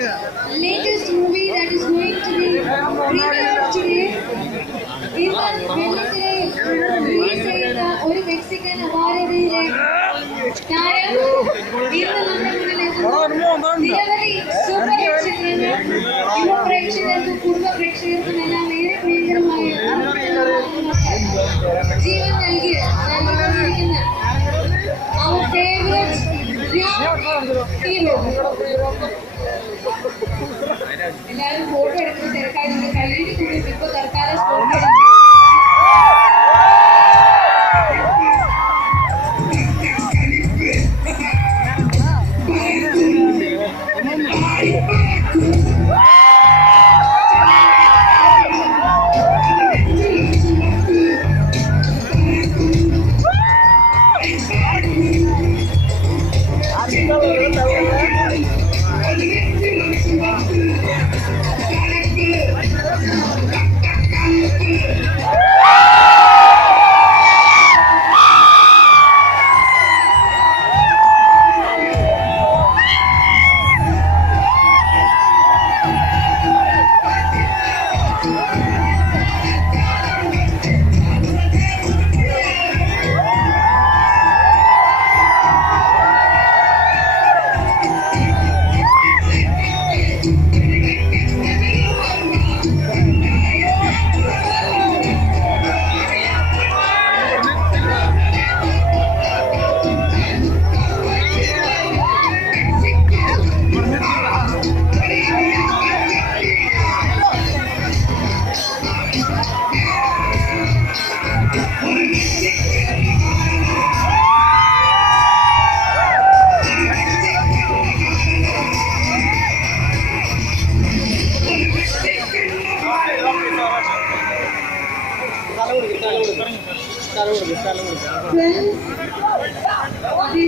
latest movie that is going to be premiered today. Release ചെയ്ത ഒരു Mexican അപാരതയിലെ താരം ഇന്ന് നമ്മുടെ മുന്നിലെത്തുന്നു. നിരവധി സൂപ്പർ ഹിറ്റ് ചിത്രങ്ങൾ യുവ പ്രേക്ഷകർക്കും കുടുംബ പ്രേക്ഷകർക്കും എല്ലാം ഏറെ പ്രിയങ്കരമായ ജീവൻ നൽകി നൽകിക്കൊണ്ടിരിക്കുന്ന our favorite hero. എല്ലാവരും ഫോട്ടോ എടുക്കുന്ന തിരക്കായി നമ്മൾ കയ്യിൽ കൂടി ഇപ്പൊ തൽക്കാലം ഫോട്ടോ Friends,